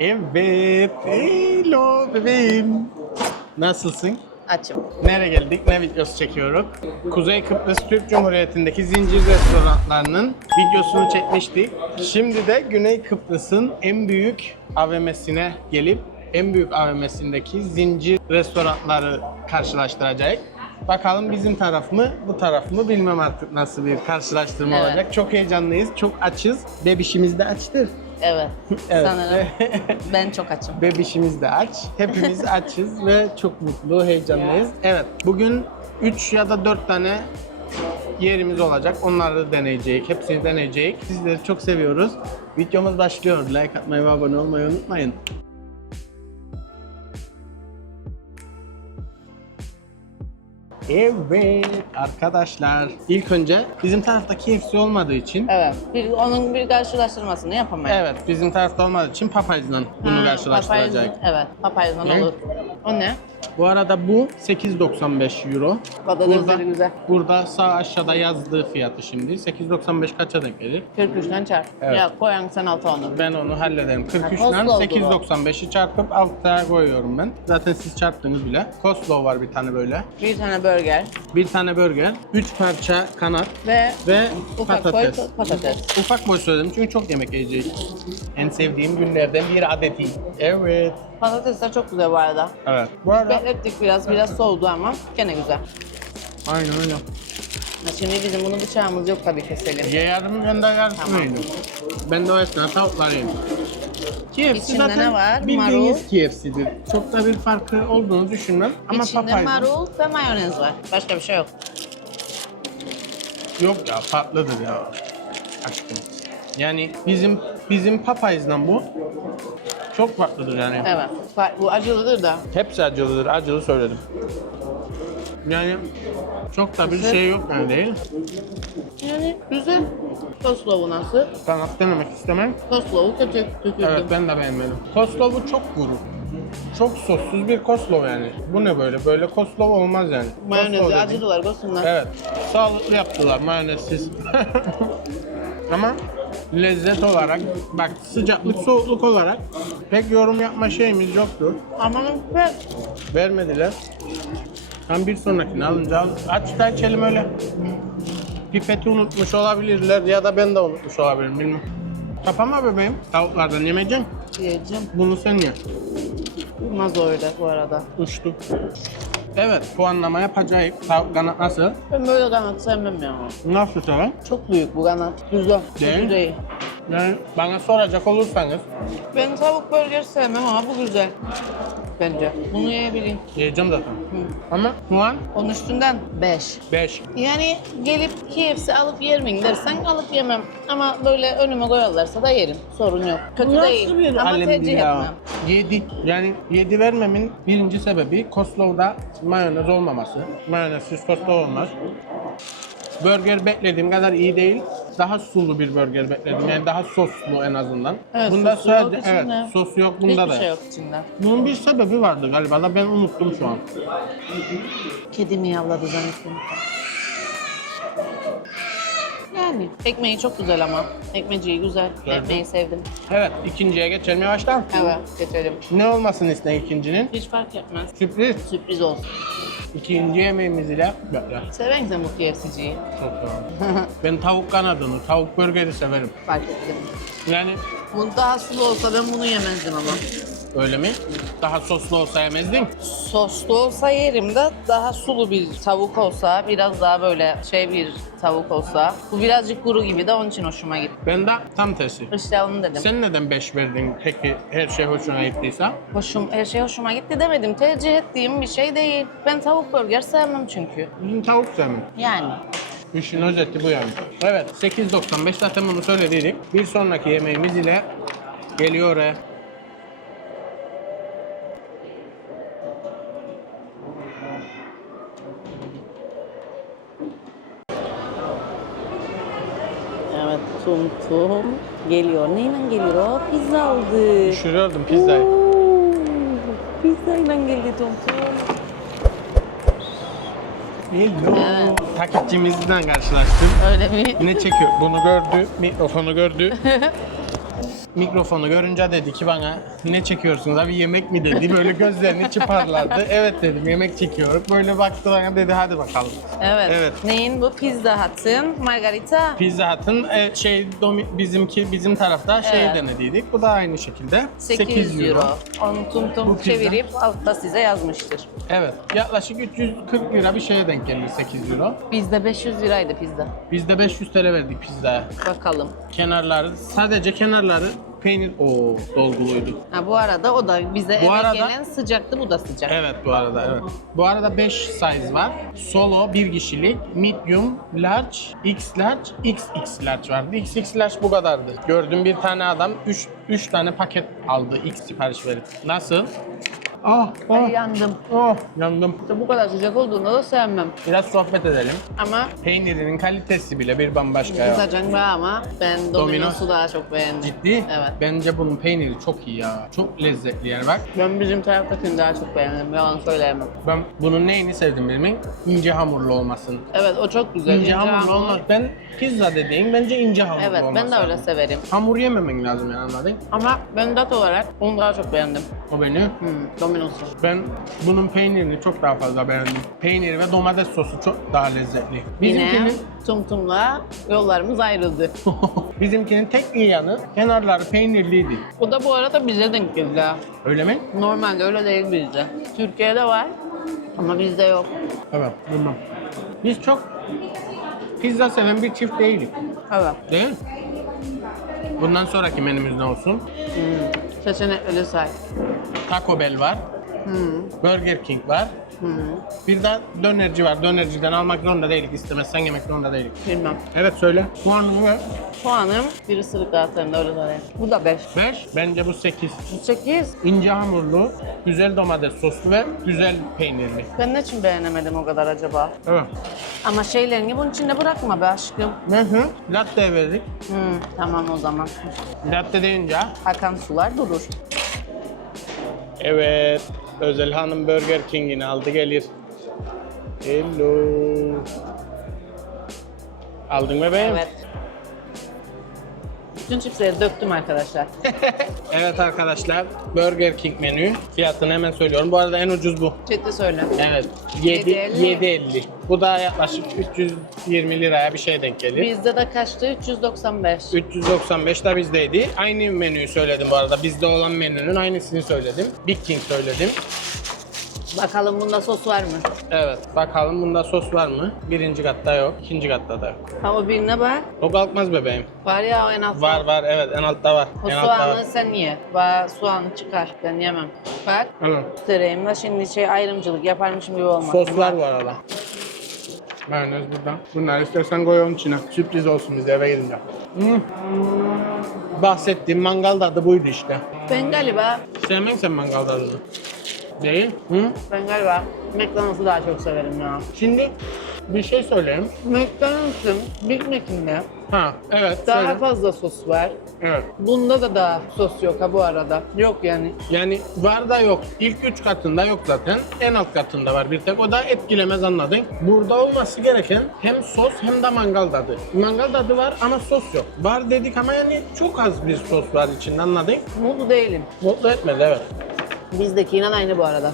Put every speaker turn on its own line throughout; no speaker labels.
Evet. Hello bebeğim. Nasılsın?
Açım.
Nereye geldik? Ne videosu çekiyoruz? Kuzey Kıbrıs Türk Cumhuriyeti'ndeki zincir restoranlarının videosunu çekmiştik. Şimdi de Güney Kıbrıs'ın en büyük AVM'sine gelip en büyük AVM'sindeki zincir restoranları karşılaştıracağız. Bakalım bizim taraf mı, bu taraf mı bilmem artık nasıl bir karşılaştırma
Evet.
olacak. Çok heyecanlıyız, çok açız. Bebişimiz de açtır.
Evet.
Evet.
Sanırım ben çok açım.
Bebişimiz de aç. Hepimiz açız ve çok mutlu, heyecanlıyız. Evet, bugün 3 ya da 4 tane yerimiz olacak. Onları da deneyeceğiz. Hepsini deneyeceğiz. Sizleri çok seviyoruz. Videomuz başlıyor. Like atmayı ve abone olmayı unutmayın. Evet arkadaşlar. İlk önce bizim tarafta KFC olmadığı için
Evet. Bir, onun bir karşılaştırmasını yapamayız.
Evet, bizim tarafta olmadığı için Popeyes'la bunu
Ha,
karşılaştıracak.
Popeyes'in- Evet. Papayazdan
Ne?
olur. O ne?
Bu arada bu 8.95 euro.
Patatesleri güzel.
Burada sağ aşağıda yazdığı fiyatı şimdi. 8.95 kaça denk gelir?
43'ten çarp.
Evet.
Ya koyan sen alta onu.
Ben onu hallederim. 43
Ha,
ile
coleslaw
8.95'i çarpıp altta koyuyorum ben. Zaten siz çarptınız bile. Coleslaw var bir tane böyle.
Bir tane burger
Bir tane burger, 3 parça kanat
ve
ve
ufak
patates.
boy patates.
Ufak boy söyledim çünkü çok yemek yiyeceğiz. En sevdiğim günlerden bir adeti. Evet.
Patatesler çok güzel bu arada.
Evet. Bu arada
Beklettik biraz, biraz soğudu ama gene güzel.
aynen öyle.
Şimdi bizim bunu bıçağımız yok tabii keselim.
Ye yardım ben de yardım
Tamam.
yedim. Ben de o esnada tavuklar yedim. KFC
İçinde
zaten
ne var?
bildiğiniz KFC'dir. Çok da bir farkı olduğunu düşünmem. Ama
İçinde
Popeyes'in-
marul ve mayonez var. Başka bir şey yok.
Yok ya farklıdır ya. Aşkım. Yani bizim bizim Popeyes'dan bu çok farklıdır yani.
Evet. Bu acılıdır da.
Hepsi acılıdır. Acılı söyledim. Yani çok da bir
Güzel.
şey yok yani değil.
Yani güzel. Koslow'u nasıl?
Kanat denemek istemem.
Koslow'u kötü tükürdüm.
Evet ben de beğenmedim. Koslow'u çok kuru. Çok sossuz bir koslov yani. Bu ne böyle? Böyle koslov olmaz yani.
Mayonezi
Koslov dediğin-
acıdılar kosunlar.
Evet. Sağlıklı yaptılar mayonezsiz. Ama lezzet olarak, bak sıcaklık soğukluk olarak pek yorum yapma şeyimiz yoktu.
Ama ve
Vermediler. Tam bir sonrakini alınca al. Aç da içelim öyle. Pipeti unutmuş olabilirler ya da ben de unutmuş olabilirim bilmem. Kapama bebeğim. Tavuklardan yemeyeceğim.
yiyeceğim.
Bunu sen ye.
Olmaz öyle bu arada.
Uçtu. Evet, puanlama yapacağız. Tavuk kanat nasıl?
Ben böyle kanat sevmem ya.
Nasıl seven?
Çok büyük bu kanat. Güzel.
Değil.
Kötü değil.
Yani bana soracak olursanız
Ben tavuk burger sevmem ama bu güzel. Bence. Bunu yiyebileyim.
yiyeceğim zaten. Ama puan
Onun üstünden 5.
5.
Yani gelip KFC alıp yer miyim dersen alıp yemem. Ama böyle önüme koyarlarsa da yerim. Sorun yok. Kötü değil. Ama tercih etmem.
7. Yani 7 vermemin birinci sebebi Koslow'da mayonez olmaması. Mayonezsiz Koslov olmaz. Burger beklediğim kadar iyi değil. Daha sulu bir burger bekledim. Yani daha soslu en azından.
Evet,
bunda
sosu yok
sadece
içinde.
evet, sos yok bunda
Hiçbir
da.
şey yok içinde.
Bunun bir sebebi vardı galiba da ben unuttum şu an.
Kedi miyavladı zannettim. Yani ekmeği çok güzel ama. Ekmeciği güzel.
Gördüm.
Ekmeği sevdim.
Evet, ikinciye geçelim yavaştan.
Evet geçelim.
Ne olmasını isteyen ikincinin?
Hiç fark etmez.
Sürpriz.
Sürpriz olsun.
İkinci yemeğimiz ile bekle.
Seven sen bu KFC'ciyi.
Çok severim. ben tavuk kanadını, tavuk burgeri severim.
Fark ettim.
Yani
Bu daha sulu olsa ben bunu yemezdim ama.
Öyle mi? Daha soslu olsa yemezdin.
Soslu olsa yerim de daha sulu bir tavuk olsa, biraz daha böyle şey bir tavuk olsa. Bu birazcık kuru gibi de onun için hoşuma gitti.
Ben de tam tersi.
İşte onu dedim.
Sen neden 5 verdin peki her şey hoşuna gittiyse?
Hoşum, her şey hoşuma gitti demedim. Tercih ettiğim bir şey değil. Ben tavuk burger sevmem çünkü.
Bizim tavuk sevmem.
Yani.
İşin özeti bu yani. Evet 8.95 zaten bunu söylediydik. Bir sonraki yemeğimiz ile geliyor oraya.
Evet, tum tum geliyor. Neyle geliyor? O pizza aldı.
Düşürüyordum pizzayı.
Oo, Pizzayla geldi tum tum.
Hello.
Evet.
Takipçimizden karşılaştım.
Öyle mi?
Ne çekiyor? Bunu gördü, mikrofonu gördü. mikrofonu görünce dedi ki bana ne çekiyorsunuz abi yemek mi dedi. Böyle gözlerini çıparlardı. evet dedim yemek çekiyorum. Böyle baktı bana dedi hadi bakalım.
Evet.
Evet.
Neyin bu? Pizza Hut'ın margarita.
Pizza Hut'ın e, şey domi- bizimki bizim tarafta şey
Evet.
denediydik. Bu da aynı şekilde.
800 euro. Onu tum
Bu
tum
pizza.
çevirip altta size yazmıştır.
Evet. Yaklaşık 340 lira bir şeye denk geliyor 8 euro.
Bizde 500 liraydı pizza.
Biz de 500 TL verdik pizzaya.
Bakalım.
Kenarları sadece kenarları peynir o dolguluydu.
Ha, bu arada o da bize
Bu
eve
arada-
gelen sıcaktı. Bu da sıcak.
Evet bu arada evet. Bu arada 5 size var. Solo 1 kişilik, medium, large, x large, xx large vardı. xx large bu kadardı. Gördüm bir tane adam 3 3 tane paket aldı x sipariş verip. Nasıl? Ah,
Ay
ah,
yandım.
ah, yandım.
İşte bu kadar sıcak olduğunda da sevmem.
Biraz sohbet edelim.
Ama
Peynirinin kalitesi bile bir bambaşka ya.
var ama ben
Domino's.
Domino's'u daha çok beğendim.
Ciddi?
Evet.
Bence bunun peyniri çok iyi ya. Çok lezzetli yer bak.
Ben bizim taraftakini daha çok beğendim. Yalan söyleyemem.
Ben bunun neyini sevdim benim? İnce hamurlu olmasını.
Evet o çok güzel.
İnce,
İnce
hamurlu
hamur.
olmaz. Ben pizza dediğin bence ince hamurlu
Evet
olması
ben de öyle
lazım.
severim.
Hamur yememen lazım yani anladın?
Ama ben tat olarak onu daha çok beğendim.
O beni.
Hmm, Domino's'u.
Ben bunun peynirini çok daha fazla beğendim. Peynir ve domates sosu çok daha lezzetli.
Yine
Bizimkinin
Tum Tum'la yollarımız ayrıldı.
bizimkinin tek iyi yanı kenarları peynirliydi.
O da bu arada bize denk geldi ha.
Öyle mi?
Normalde öyle değil bizde. Türkiye'de var ama bizde yok.
Evet, bilmem. Biz çok pizza seven bir çift değiliz.
Evet.
Değil? Bundan sonraki menümüz ne olsun?
Hmm. Seçenekleri say.
Taco Bell var.
Hmm.
Burger King var.
Hmm.
Bir de dönerci var. Dönerciden almak zorunda değilik. İstemezsen yemek zorunda değilik.
Bilmem.
Evet söyle. Puanını ver.
Puanım bir ısırık daha atarım da öyle söyleyeyim. Bu da 5.
5. Bence bu 8.
8.
İnce hamurlu, güzel domates soslu ve güzel peynirli.
Ben ne için beğenemedim o kadar acaba?
Evet.
Ama şeylerini bunun içinde bırakma be aşkım.
Hı hı. Latte verdik.
Hmm, tamam o zaman.
Latte deyince
Akan sular durur.
Evet. Özel Hanım Burger King'ini aldı gelir. Hello. Aldın mı bebeğim?
Evet. Bütün çipsleri döktüm arkadaşlar.
Evet arkadaşlar. Burger King menü. Fiyatını hemen söylüyorum. Bu arada en ucuz bu.
Ciddi söyle.
Evet. 7
7.50.
7.50. Bu da yaklaşık 320 liraya bir şey denk gelir.
Bizde de kaçtı? 395.
395 de bizdeydi. Aynı menüyü söyledim bu arada. Bizde olan menünün aynısını söyledim. Big King söyledim.
Bakalım bunda sos var mı?
Evet. Bakalım bunda sos var mı? Birinci katta yok. ikinci katta da yok.
Ha o birine bak.
O kalkmaz bebeğim.
Var ya o en altta.
Var var evet en altta var.
O
en altta var.
soğanı sen ye. Bak soğanı çıkar. Ben yemem. Bak. Sırayım da şimdi şey ayrımcılık yaparmışım gibi olmaz.
Soslar var arada. Mayonez burada. Bunları istersen koy onun içine. Sürpriz olsun bize eve gidince. Hmm. Bahsettiğim mangal tadı buydu işte.
Ben galiba,
Sevmem sen mangal tadını. Değil. Hı?
ben galiba McDonald's'ı daha çok severim ya.
Şimdi bir şey söyleyeyim.
McDonald's'ın Big Mac'inde
Ha evet
daha
söyle.
fazla sos var.
Evet.
Bunda da daha sos yok ha bu arada. Yok yani.
Yani var da yok. İlk üç katında yok zaten. En alt katında var bir tek. O da etkilemez anladın. Burada olması gereken hem sos hem de mangal tadı. Mangal tadı var ama sos yok. Var dedik ama yani çok az bir sos var içinde anladın.
Mutlu değilim.
Mutlu etmedi evet.
Bizdeki inan aynı bu arada.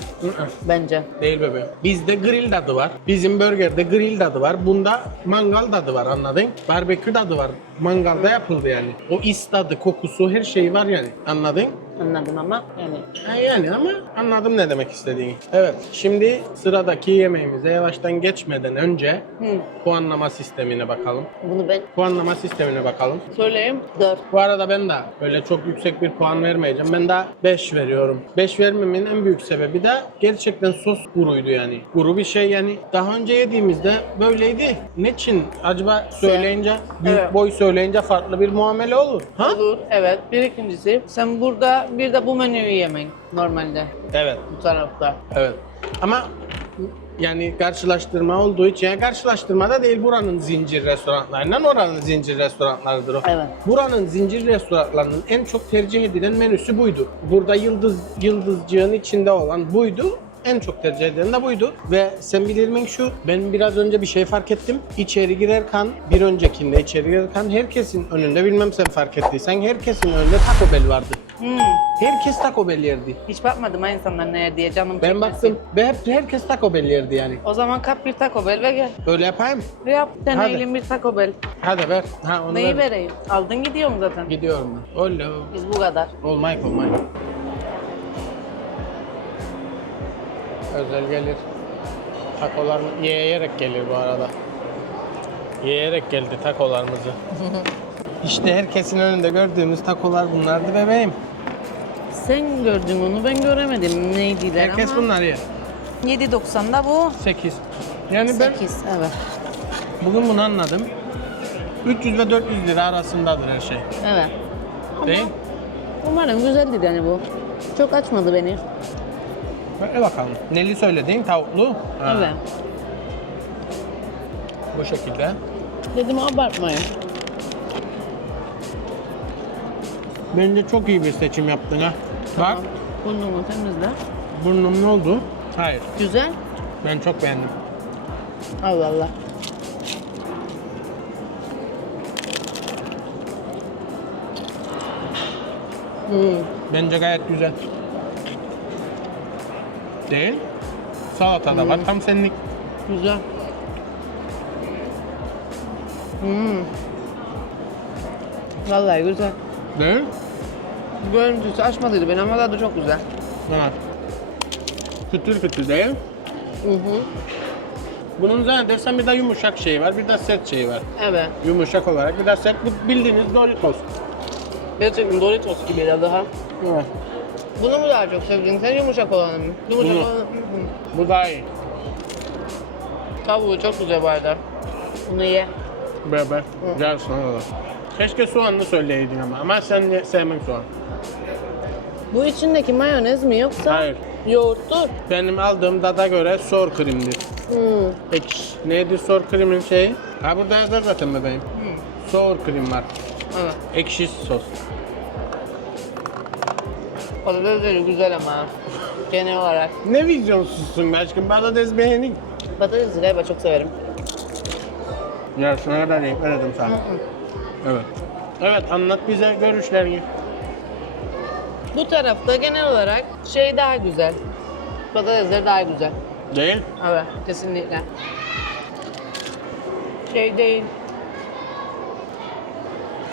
Bence.
Değil bebeğim. Bizde grill tadı var. Bizim burgerde grill tadı var. Bunda mangal tadı var anladın? Barbekü tadı var. Mangalda yapıldı yani. O is tadı, kokusu her şeyi var yani. Anladın?
Anladım ama yani.
Ha yani ama anladım ne demek istediğini. Evet, şimdi sıradaki yemeğimize yavaştan geçmeden önce
Hı.
puanlama sistemine bakalım.
Bunu ben
Puanlama sistemine bakalım.
söyleyeyim. 4.
Bu arada ben de böyle çok yüksek bir puan vermeyeceğim. Ben de 5 veriyorum. 5 vermemin en büyük sebebi de gerçekten sos kuruydu yani. Kuru bir şey yani. Daha önce yediğimizde böyleydi. Ne için? Acaba söyleyince, büyük
Evet.
boy söyleyince farklı bir muamele olur. Ha?
Olur. Evet. Bir ikincisi sen burada bir de bu menüyü yemen normalde
Evet.
bu tarafta.
Evet. Ama yani karşılaştırma olduğu için yani karşılaştırma da değil buranın zincir restoranlarından oranın zincir restoranlarıdır o.
Evet.
Buranın zincir restoranlarının en çok tercih edilen menüsü buydu. Burada yıldız yıldızcığın içinde olan buydu. En çok tercih edilen de buydu. Ve sen bilir misin şu, ben biraz önce bir şey fark ettim. İçeri girerken, bir öncekinde içeri girerken herkesin önünde, bilmem sen fark ettiysen, herkesin önünde Taco Bell vardı.
Hmm.
Herkes Taco Bell yerdi.
Hiç bakmadım ha insanlar ne diye canım
Ben
çekmesin.
baktım ve hep herkes Taco Bell yerdi yani.
O zaman kap bir Taco Bell ve gel.
Öyle yapayım.
Yap deneyelim bir Taco Bell.
Hadi ver. Ha, onu
Neyi
ver.
vereyim? Aldın gidiyorum zaten.
Gidiyorum ben. Ollo.
Biz bu kadar.
Olmayık olmayık. Özel gelir. Takolar yiyerek gelir bu arada. Yiyerek geldi takolarımızı. işte herkesin önünde gördüğümüz takolar bunlardı bebeğim.
Sen gördün onu ben göremedim neydiler
Herkes
ama.
bunları yer.
7.90'da bu.
8. Yani ben
8 evet.
bugün bunu anladım. 300 ve 400 lira arasındadır her şey.
Evet.
Değil?
Umarım güzeldi yani bu. Çok açmadı beni.
Böyle bakalım. Neli söyledin? Tavuklu. Ha,
Evet.
Bu şekilde.
Dedim abartmayın.
Bence çok iyi bir seçim yaptın ha. Bak
Burnumu temizle.
burnum ne oldu? Hayır.
Güzel.
Ben çok beğendim.
Allah Allah. Hmm.
Bence gayet güzel. Değil? Salata da var. Tam senlik.
Güzel. Hmm. Vallahi güzel.
Değil?
Görüntüsü açmadıydı beni ama tadı çok güzel.
Evet. Kütür kütür değil.
Hı hı.
Bunun zannedersem bir de yumuşak şeyi var, bir de sert şeyi var.
Evet.
Yumuşak olarak bir de sert. Bu bildiğiniz Doritos.
Gerçekten Doritos gibi ya daha.
Evet.
Bunu mu daha çok sevdin sen yumuşak olanı mı? Yumuşak
Bunu.
olanı. Hı hı.
Bu daha iyi.
Tavuğu çok güzel bu arada. Bunu ye.
Beraber. Güzel soğan olur. Keşke soğanlı söyleyeydin ama. Ama sen ye- sevmem soğan.
Bu içindeki mayonez mi yoksa
Hayır.
yoğurttur?
Benim aldığım dada göre sour cream'dir.
Hmm.
Ekş. Neydi sour cream'in şeyi? Ha burada yazar zaten bebeğim. Sour cream var.
Evet.
Ekşi sos.
Patatesleri güzel ama. Genel olarak.
Ne vizyonsuzsun be aşkım? Patates beğenin.
Patatesi galiba çok severim.
Ya şuna kadar yiyip verelim sana. Evet. Evet anlat bize görüşlerini.
Bu tarafta genel olarak şey daha güzel. Patatesler daha güzel.
Değil?
Evet, kesinlikle. Şey değil.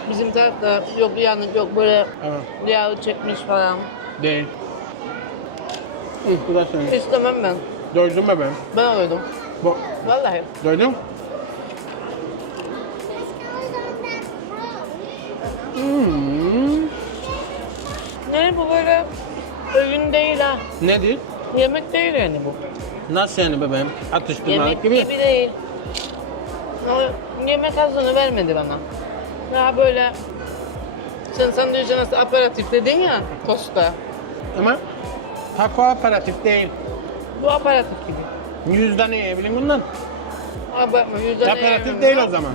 Bizim tarafta yok yanık yok böyle
Evet.
yağı çekmiş falan.
Değil. Hı, da senin.
İstemem ben.
Doydun mu ben?
Ben öldüm.
Bu.
Vallahi.
Doydun? Hmm.
Ne bu böyle öğün değil ha.
Nedir?
Yemek değil yani bu.
Nasıl yani bebeğim? Atıştırmalık
Yemek
gibi.
gibi değil. O yemek hazını vermedi bana. Daha böyle sen sandviçe nasıl aperatif dedin ya tosta.
Ama taco aparatif değil.
Bu aperatif gibi.
Yüz tane yiyebilin bundan.
Ha bakma yüz tane
Aperatif değil o zaman.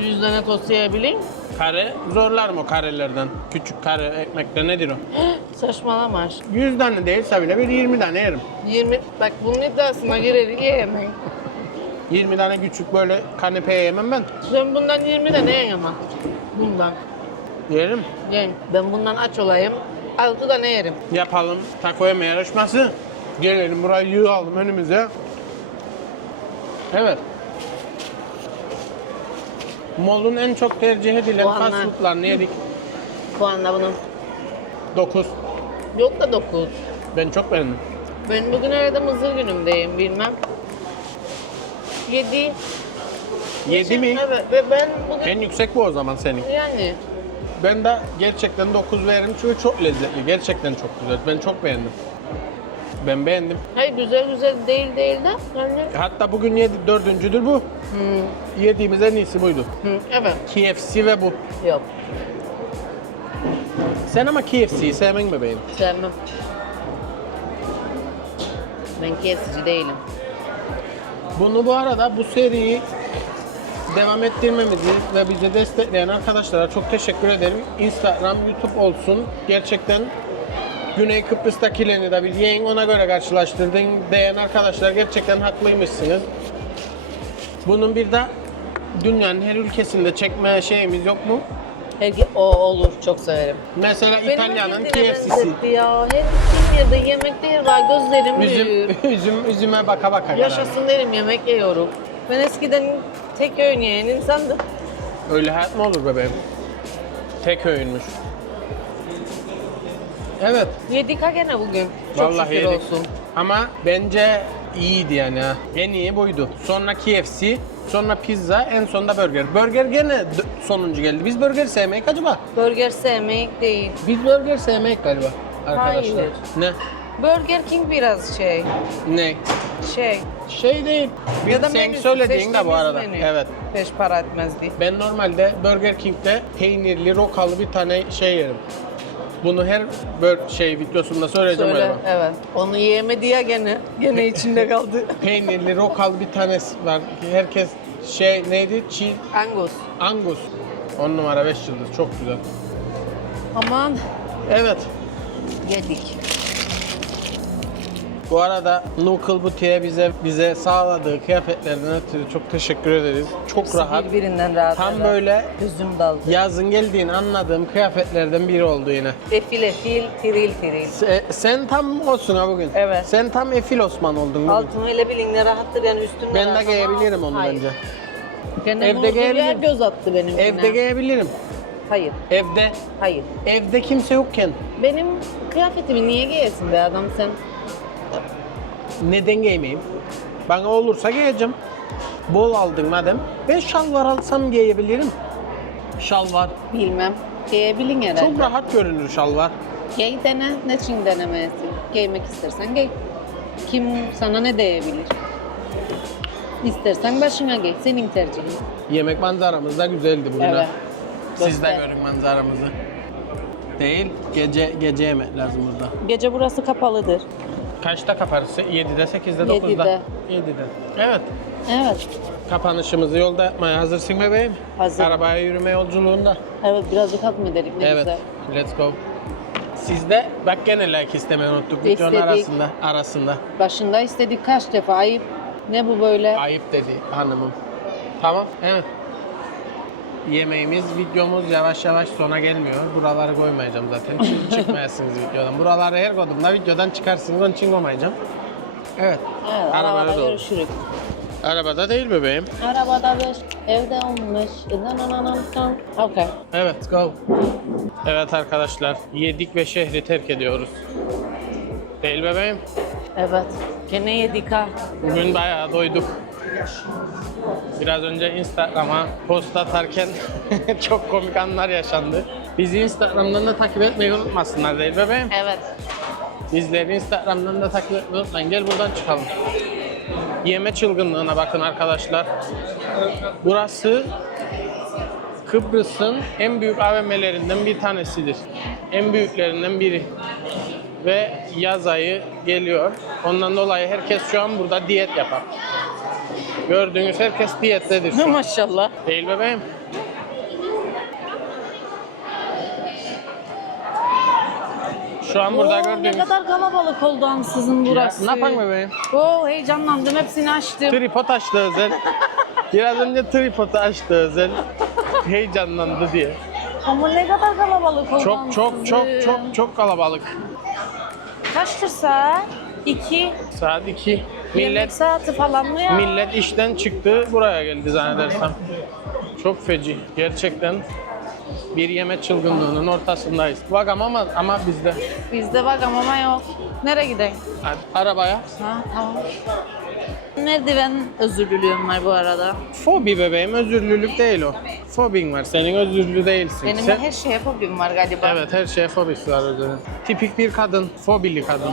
Yüz tane tost yiyebileyim.
Kare zorlar mı karelerden? Küçük kare ekmekte nedir o?
Saçmalama aşkım.
100 tane değilse bile bir 20 tane yerim.
20, bak bunun iddiasına girerim yiyemem.
20 tane küçük böyle kanepeye yemem ben.
Ben bundan 20 tane yiyemem. Bundan.
Yerim.
Yiyeyim. Ben bundan aç olayım. 6 tane yerim.
Yapalım taco yeme yarışması. Gelelim burayı yığalım önümüze. Evet. Mol'un en çok tercih edilen
Puanlar.
fast foodlarını yedik.
Puanla bunun.
9.
Yok da 9.
Ben çok beğendim.
Ben bugün arada mızır günümdeyim bilmem. 7.
7 mi?
Evet ve ben bugün
En yüksek bu o zaman senin.
yani
Ben de gerçekten 9 veririm çünkü çok lezzetli. Gerçekten çok güzel. Ben çok beğendim. Ben beğendim.
hayır güzel güzel değil değil de yani
Hatta bugün yedi, dördüncüdür bu.
hmm,
Yediğimiz en iyisi buydu.
hı, evet
KFC ve bu.
yok
Sen ama KFC'yi sevmen bebeğim.
sevmem. Ben kesici değilim.
Bunu bu arada bu seriyi devam ettirmemizi ve bizi destekleyen arkadaşlara çok teşekkür ederim. Instagram, YouTube olsun. Gerçekten Güney Kıbrıs'takilerini de bileyim ona göre karşılaştırdın diyen arkadaşlar gerçekten haklıymışsınız. Bunun bir de dünyanın her ülkesinde çekme şeyimiz yok mu?
Herke- o olur çok severim.
Mesela İtalya'nın KFC'si.
ya. Her gittiğim yerde yemek değil var gözlerim büyür.
Üzüm, üzüm, üzüme baka baka.
Yaşasın derim yemek yiyorum. Ben eskiden tek öğün yiyen insandım.
Öyle hayat mı olur bebeğim? Tek öğünmüş. Evet.
Yedik ha gene bugün. Çok
Vallahi
şükür
yedik.
olsun.
Ama bence iyiydi yani ha. En iyi buydu. Sonra KFC, sonra pizza, en sonunda burger. Burger gene d- sonuncu geldi. Biz burger sevmek acaba?
Burger sevmek değil.
Biz burger sevmek galiba arkadaşlar.
Hayır.
Ne?
Burger King biraz şey.
Ne?
Şey.
Şey değil.
Ya da
sen
menüsü,
söylediğin de bu
seçtiğimiz
arada.
menü.
Evet.
Beş para etmez diye.
Ben normalde Burger King'de peynirli, rokalı bir tane şey yerim. Bunu her bör şey videosunda söyleyeceğim
Söyle.
galiba.
Evet. Onu yiyemedi ya gene. Gene içinde kaldı.
Peynirli, rokalı bir tanesi var. Herkes şey neydi? Çiğ
Angus.
Angus. 10 numara 5 yıldız. Çok güzel.
Aman
Evet.
yedik.
Bu arada Knuckle Buti'ye bize bize sağladığı kıyafetlerden ötürü çok teşekkür ederiz. Çok
Hepsi
rahat.
Birbirinden rahat.
Tam
evet.
böyle
Gözüm daldı.
yazın geldiğini anladığım kıyafetlerden biri oldu yine.
Efil efil, tiril tiril.
Se- sen tam olsun ha bugün.
Evet.
Sen tam Efil Osman oldun bugün.
Altın öyle bilin ne rahattır yani üstünde
Ben de
rahat
giyebilirim onu
Hayır.
bence.
Gene
Evde
Evde
giyebilirim.
göz attı benim.
Evde giyebilirim.
Hayır,
Evde.
hayır.
Evde kimse yokken
Benim kıyafetimi niye giyesin be adam sen?
Neden giymeyeyim? Bana olursa giyeceğim. Bol aldın madem. Ben şalvar alsam giyebilirim. Şalvar.
Bilmem. Giyebilin herhalde.
Çok rahat görünür şalvar.
Giy dene, ne için denemeyesin? Giymek istersen giy. Kim sana ne diyebilir? İstersen başına giy, senin tercihin.
Yemek manzaramız da güzeldi bugün.
Evet.
Siz de görün manzaramızı. Değil, gece gece yemek lazım burada.
Gece burası kapalıdır.
Kaçta kaparız? 7'de, 8'de, 9'da?
7'de.
7'de. Evet.
Evet.
Kapanışımızı yolda yapmaya hazırsın bebeğim.
Hazır.
Arabaya yürüme yolculuğunda.
Evet birazcık hazmedelim ne
evet.
güzel.
Let's go. Sizde bak gene like istemeyi unuttuk videonun
İstedik.
arasında. Arasında.
Başında istedik kaç defa ayıp. Ne bu böyle?
Ayıp dedi hanımım. Tamam. Evet. Yemeğimiz, videomuz yavaş yavaş sona gelmiyor. Buraları koymayacağım zaten. Çünkü çıkmayasınız videodan. Buraları her koyduğumda videodan çıkarsınız. Onun için koymayacağım. Evet.
Evet,
Arabada
arabada
doğru.
görüşürüz.
Arabada değil bebeğim.
Arabada 5, evde 15. Okey.
Evet, go. Evet arkadaşlar, yedik ve şehri terk ediyoruz. Değil bebeğim.
Evet. Gene yedik ha.
Bugün bayağı doyduk. Biraz önce Instagram'a post atarken çok komik anlar yaşandı. Bizi Instagram'dan da takip etmeyi unutmasınlar değil bebeğim.
Evet.
Bizleri Instagram'dan da takip etmeyi unutmayın. Gel buradan çıkalım. Yeme çılgınlığına bakın arkadaşlar. Burası Kıbrıs'ın en büyük AVM'lerinden bir tanesidir. En büyüklerinden biri. Ve yaz ayı geliyor. Ondan dolayı herkes şu an burada diyet yapar. Gördüğünüz herkes diyettedir şu an.
Maşallah.
Değil bebeğim. Şu an burada
Oo,
gördüğünüz...
Ne kadar kalabalık oldu ansızın burası.
Ne yapalım bebeğim?
Oo heyecanlandım hepsini açtım.
Tripod açtı özel. Biraz önce tripodu açtı özel. Heyecanlandı diye.
Ama ne kadar kalabalık oldu
Çok çok çok
ansızın.
çok çok kalabalık.
Kaçtır saat? İki.
Saat 2.
Yemek
Millet
saati falan mı ya?
millet işten çıktı buraya geldi zannedersem. Çok feci. Gerçekten bir yeme çılgınlığının ortasındayız. Bak ama bizde.
Bizde bak ama yok. Nereye gidelim?
Hadi arabaya.
Ha tamam. Merdiven özürlülüğüm var bu arada.
Fobi bebeğim özürlülük değil o. Fobin var. Senin özürlü değilsin.
Benim
Sen-
her şeye fobim var galiba.
Evet her şeye fobisi var Özer'in. Tipik bir kadın, fobili kadın.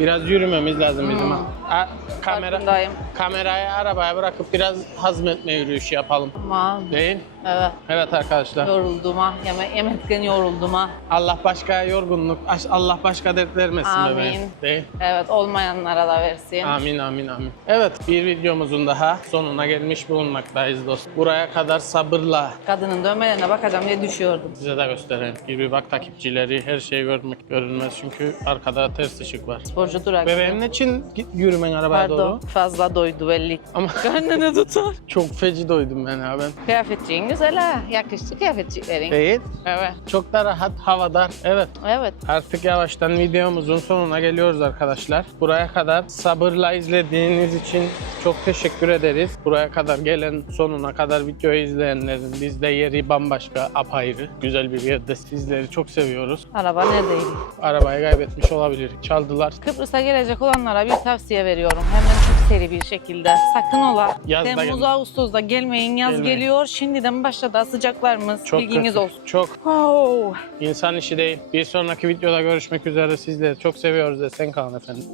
Biraz yürümemiz lazım bizim. Ha, kamera,
Farkındayım.
kamerayı arabaya bırakıp biraz hazmetme yürüyüşü yapalım.
Ama
Değil?
Evet.
Evet arkadaşlar.
Yoruldum ha. Yeme yemekten yoruldum ha.
Allah başka yorgunluk, aş- Allah başka dert vermesin
Amin.
bebeğim. Değil.
Evet olmayanlara da versin.
Amin amin amin. Evet bir videomuzun daha sonuna gelmiş bulunmaktayız dostum. Buraya kadar sabırla
Kadının dövmelerine bakacağım diye düşüyordum.
size de göstereyim. Bir bir bak takipçileri her şey görmek görünmez çünkü arkada ters ışık var.
Sporcu durak.
Bebeğim ne için git yürümen arabaya
Pardon.
doğru?
Fazla doydu belli.
Ama
Karnını tutar.
çok feci doydum ben ben.
Kıyafetçiğin güzel ha. Yakıştı kıyafetçiklerin.
Değil.
Evet.
Çok da rahat, havadar. Evet.
Evet.
Artık yavaştan videomuzun sonuna geliyoruz arkadaşlar. Buraya kadar sabırla izlediğiniz için çok teşekkür ederiz. Buraya kadar gelen sonuna kadar videoyu izleyenlerin bizde yeri bambaşka, apayrı. Güzel bir yerde sizleri çok seviyoruz.
Araba neredeydi?
Arabayı kaybetmiş olabilir. Çaldılar.
Kıbrıs'a gelecek olanlara bir tavsiye veriyorum. Hem de çok seri bir şekilde. Sakın ola.
Yazda
Temmuz,
gelin.
Ağustos'ta gelmeyin. Yaz
Gelmeyin.
geliyor. Şimdiden başladı sıcaklarımız.
Çok
Bilginiz
kötü.
olsun.
Çok
Wow.
insan işi değil. Bir sonraki videoda görüşmek üzere. Sizleri çok seviyoruz. Esen kalın efendim.